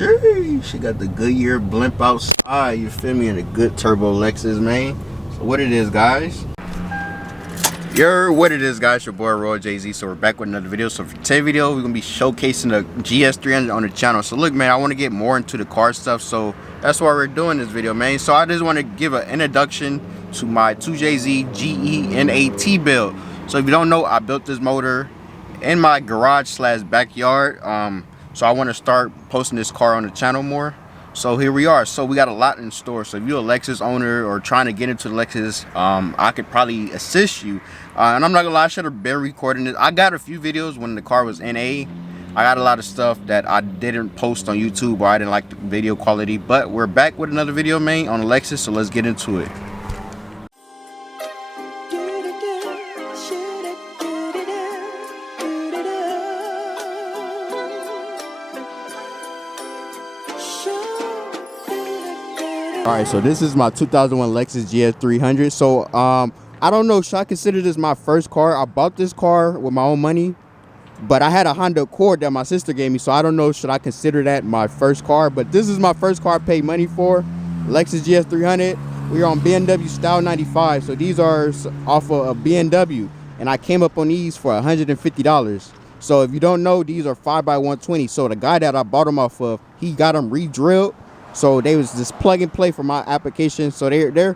She got the Goodyear blimp outside, you feel me, and a good turbo Lexus, man. So what it is, guys? What it is, guys? Your boy Roy Jay-Z. So we're back with another video. So for today's video, we're gonna be showcasing the GS300 on the channel. So look, man, I want to get more into the car stuff, so that's why we're doing this video, man. So I just want to give an introduction to my 2JZ GE build. So if you don't know, I built this motor in my garage / backyard. So I want to start posting this car on the channel more. So here we are. So we got a lot in store. So if you're a Lexus owner or trying to get into the Lexus, I could probably assist you. And I'm not gonna lie, I should have been recording this. I got a few videos when the car was NA. I got a lot of stuff that I didn't post on YouTube or I didn't like the video quality. But we're back with another video, man, on the Lexus. So let's get into it. Alright, so this is my 2001 Lexus GS300. So I don't know, should I consider this my first car? I bought this car with my own money, but I had a Honda Accord that my sister gave me, so I don't know, should I consider that my first car? But this is my first car I paid money for, Lexus GS300. We are on BMW Style 95, so these are off of a BMW, and I came up on these for $150. So if you don't know, these are 5x120. So the guy that I bought them off of, he got them re-drilled. So they was just plug and play for my application. So they're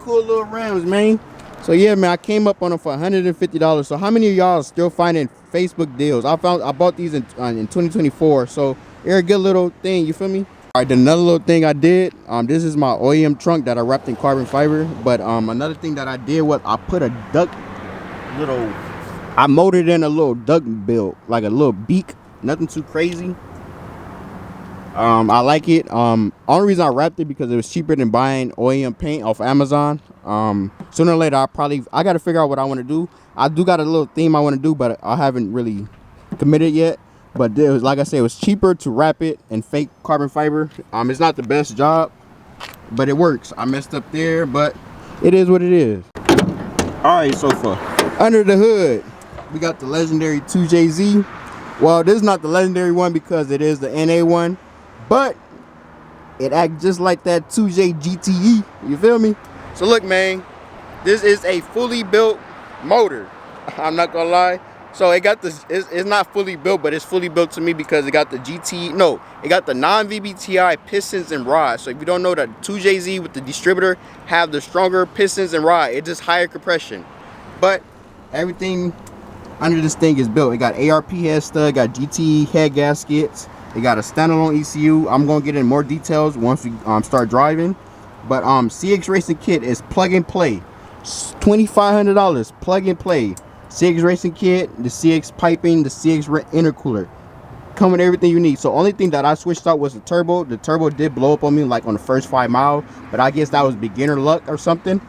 cool little rims, man. So yeah, man, I came up on them for $150. So how many of y'all are still finding Facebook deals? I bought these in 2024. So they're a good little thing, you feel me? All right, another little thing I did, this is my OEM trunk that I wrapped in carbon fiber. But another thing that I did was I put a I molded in a little duck bill, like a little beak, nothing too crazy. I like it. Only reason I wrapped it because it was cheaper than buying OEM paint off Amazon. Sooner or later I gotta figure out what I want to do. I do got a little theme I want to do, but I haven't really committed yet. But it was, like I said, it was cheaper to wrap it in fake carbon fiber. It's not the best job, but it works. I messed up there, but it is what it is. All right, so for under the hood, we got the legendary 2JZ. Well, this is not the legendary one because it is the NA one, but it acts just like that 2J GTE, you feel me? So look, man, this is a fully built motor. I'm not gonna lie. So it got this, it's not fully built, but it's fully built to me because it got the it got the non-VBTI pistons and rods. So if you don't know, that 2JZ with the distributor have the stronger pistons and rod. It's just higher compression. But everything under this thing is built. It got ARP head stud, got GT head gaskets. It got a standalone ECU. I'm gonna get in more details once we start driving. But CX Racing Kit is plug and play. $2,500 plug and play. CX Racing Kit, the CX piping, the CX intercooler. Come with everything you need. So only thing that I switched out was the turbo. The turbo did blow up on me like on the first 5 miles, but I guess that was beginner luck or something.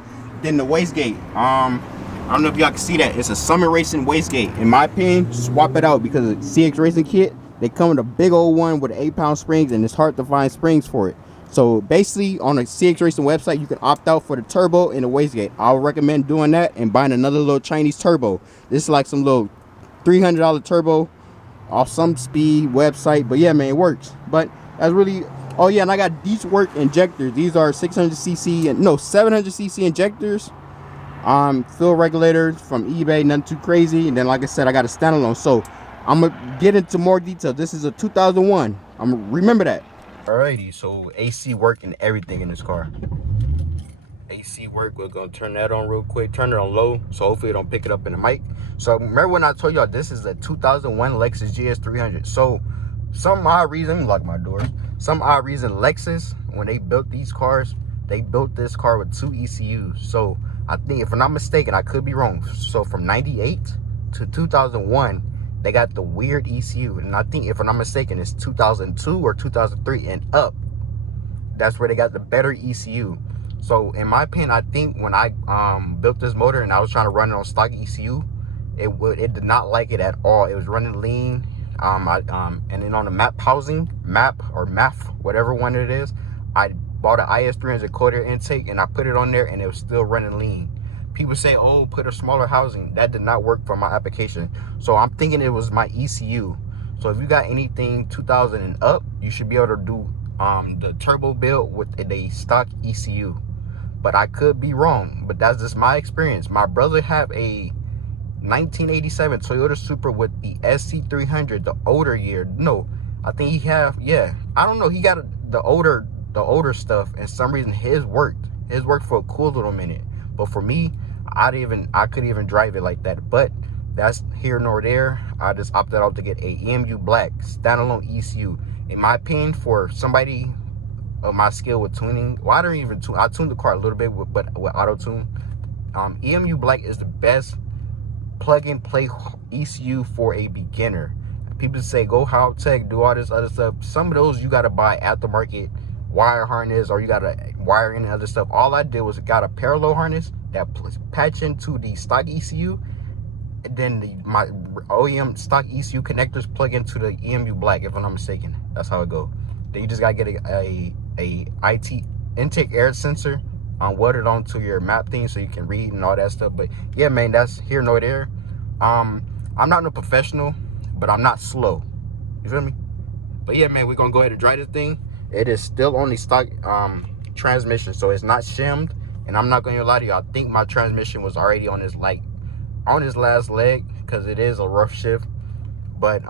Then the wastegate. I don't know if y'all can see that. It's a Summit Racing wastegate. In my opinion, swap it out because the CX Racing Kit, they come with a big old one with 8-pound springs, and it's hard to find springs for it. So basically, on the CX Racing website, you can opt out for the turbo and the wastegate. I would recommend doing that and buying another little Chinese turbo. This is like some little $300 turbo off some speed website. But yeah, man, it works. But that's really, oh yeah, and I got these work injectors. These are 600cc and 700cc injectors. Fuel regulators from eBay, nothing too crazy. And then, like I said, I got a standalone. So I'm gonna get into more detail. This is a 2001. I'm gonna remember that. Alrighty, so AC work and everything in this car. AC work, we're gonna turn that on real quick. Turn it on low, so hopefully it don't pick it up in the mic. So remember when I told y'all this is a 2001 Lexus GS300. So some odd reason, lock my doors. Some odd reason, Lexus, when they built these cars, they built this car with 2 ECUs. So I think, if I'm not mistaken, I could be wrong. So from 98 to 2001, they got the weird ECU. And I think, if I'm not mistaken, it's 2002 or 2003 and up. That's where they got the better ECU. So in my opinion, I think when I built this motor and I was trying to run it on stock ECU, it did not like it at all. It was running lean. And then on the MAP, whatever one it is, I bought an IS300 cold air intake and I put it on there and it was still running lean. People say, oh, put a smaller housing. That did not work for my application. So I'm thinking it was my ECU. So if you got anything 2000 and up, you should be able to do the turbo build with a stock ECU. But I could be wrong, but that's just my experience. My brother have a 1987 Toyota Supra with the SC300, the older year. No, I think he have, yeah, I don't know, he got the older stuff, and some reason his worked for a cool little minute. But for me, I couldn't even drive it like that. But that's here nor there. I just opted out to get a EMU black standalone ECU. In my opinion, for somebody of my skill with tuning, well, I don't even tune, I tuned the car a little bit but with auto tune. EMU black is the best plug and play ECU for a beginner. People say go high tech, do all this other stuff. Some of those you got to buy aftermarket wire harness, or you got to wire in and other stuff. All I did was got a parallel harness that patch into the stock ECU, and then my OEM stock ECU connectors plug into the EMU black, if I'm not mistaken. That's how it go. Then you just gotta get a IT intake air sensor welded onto your map thing so you can read and all that stuff. But yeah, man, that's here nor there. I'm not no professional, but I'm not slow. You feel me? But yeah, man, we're gonna go ahead and drive this thing. It is still only stock transmission, so it's not shimmed. And I'm not gonna lie to you, I think my transmission was already on his last leg, because it is a rough shift. But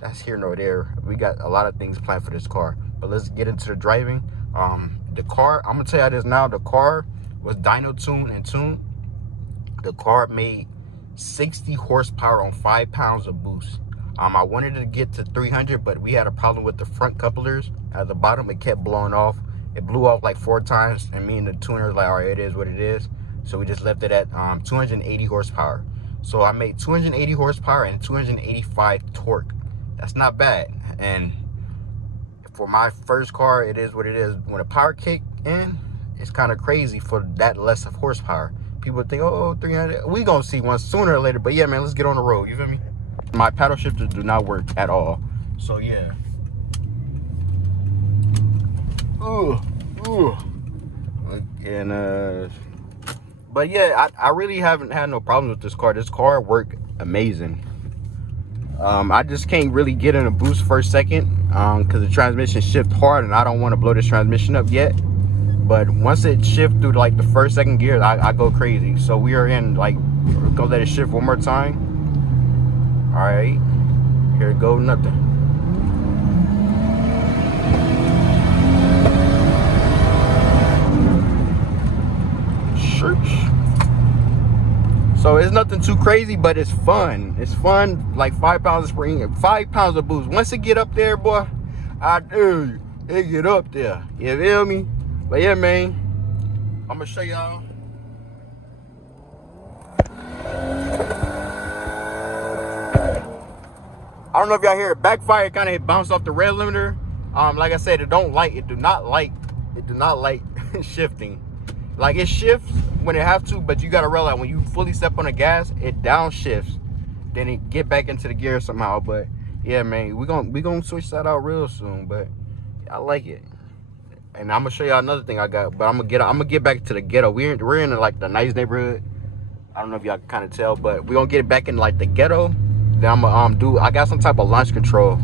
that's here nor there. We got a lot of things planned for this car. But let's get into the driving. The car, I'm gonna tell you this now, the car was dyno tuned and tuned. The car made 60 horsepower on 5 pounds of boost. I wanted to get to 300, but we had a problem with the front couplers at the bottom. It kept blowing off. It blew off like 4 times, and me and the tuner was like, all right, it is what it is. So we just left it at 280 horsepower. So I made 280 horsepower and 285 torque. That's not bad. And for my first car, it is what it is. When the power kick in, it's kind of crazy for that less of horsepower. People think, oh, 300. We gonna see one sooner or later. But yeah, man, let's get on the road. You feel me? My paddle shifters do not work at all. So yeah. And but yeah, I really haven't had no problems with this car. This car worked amazing. I just can't really get in a boost for a second because the transmission shift hard, and I don't want to blow this transmission up yet. But once it shifts through like the first, second gear, I go crazy. So we are in, like, go let it shift one more time. All right, here it go, nothing. So it's nothing too crazy, but it's fun. It's fun. Like 5 pounds of spring, 5 pounds of boost. Once it get up there, boy, it get up there. You feel me? But yeah, man, I'm gonna show y'all. I don't know if y'all hear it backfire. It kind of bounced off the red limiter. Like I said, it do not like shifting. Like, it shifts when it have to, but you gotta realize when you fully step on the gas, it downshifts. Then it get back into the gear somehow. But yeah, man, we gonna switch that out real soon. But I like it. And I'm gonna show y'all another thing I got. But I'm gonna get back to the ghetto. We're in like the nice neighborhood. I don't know if y'all can kind of tell, but we're gonna get back in like the ghetto. Then I'm gonna I got some type of launch control.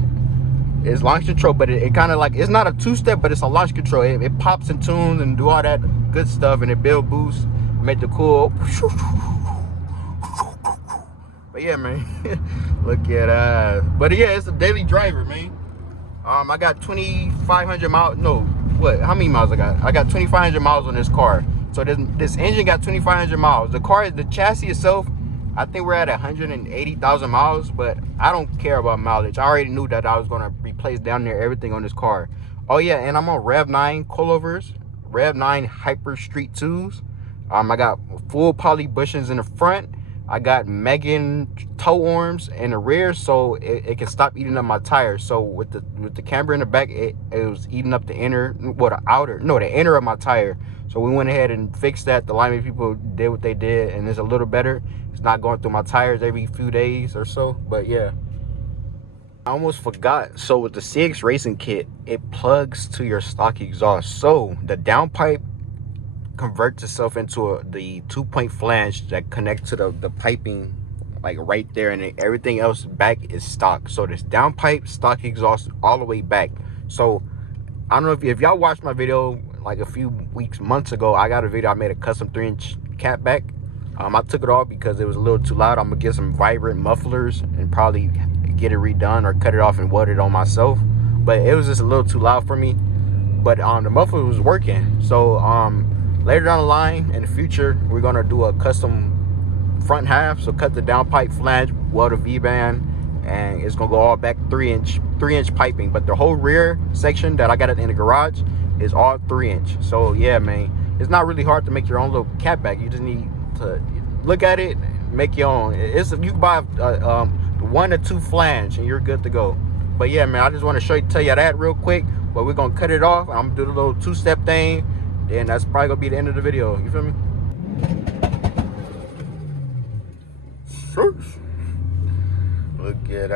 It's launch control, but it kind of like, it's not a two-step, but it's a launch control. It pops and tunes and do all that good stuff, and it build boost, make the cool. But yeah, man, look at that. But yeah, it's a daily driver, man. I got 2,500 miles. No, what? How many miles I got? I got 2,500 miles on this car. So this engine got 2,500 miles. The chassis itself, I think we're at 180,000 miles, but I don't care about mileage. I already knew that I was gonna replace down there everything on this car. Oh yeah, and I'm on Rev 9 coilovers, Rev 9 Hyper Street 2s. I got full poly bushings in the front. I got Megan toe arms in the rear, so it can stop eating up my tires. So with the camber in the back, it was eating up the inner, well, the inner of my tire. So we went ahead and fixed that. The lineman people did what they did, and it's a little better. It's not going through my tires every few days or so. But yeah, I almost forgot. So with the CX Racing Kit, it plugs to your stock exhaust. So the downpipe converts itself into the 2-point flange that connects to the piping like right there, and everything else back is stock. So this downpipe, stock exhaust all the way back. So I don't know if y'all watched my video like a few months ago. I got a video, I made a custom 3-inch cat back. I took it off because it was a little too loud. I'm gonna get some vibrant mufflers and probably get it redone or cut it off and weld it on myself. But it was just a little too loud for me. But the muffler was working. So later down the line in the future, we're gonna do a custom front half. So cut the downpipe flange, weld a V-band, and it's gonna go all back 3-inch piping. But the whole rear section that I got it in the garage is all 3-inch. So yeah, man, it's not really hard to make your own little cat back. You just need to look at it, make your own. You can buy 1 or 2 flange and you're good to go. But yeah, man, I just want to tell you that real quick. But we're gonna cut it off. I'm gonna do the little 2-step thing, and that's probably gonna be the end of the video. You feel me? Look at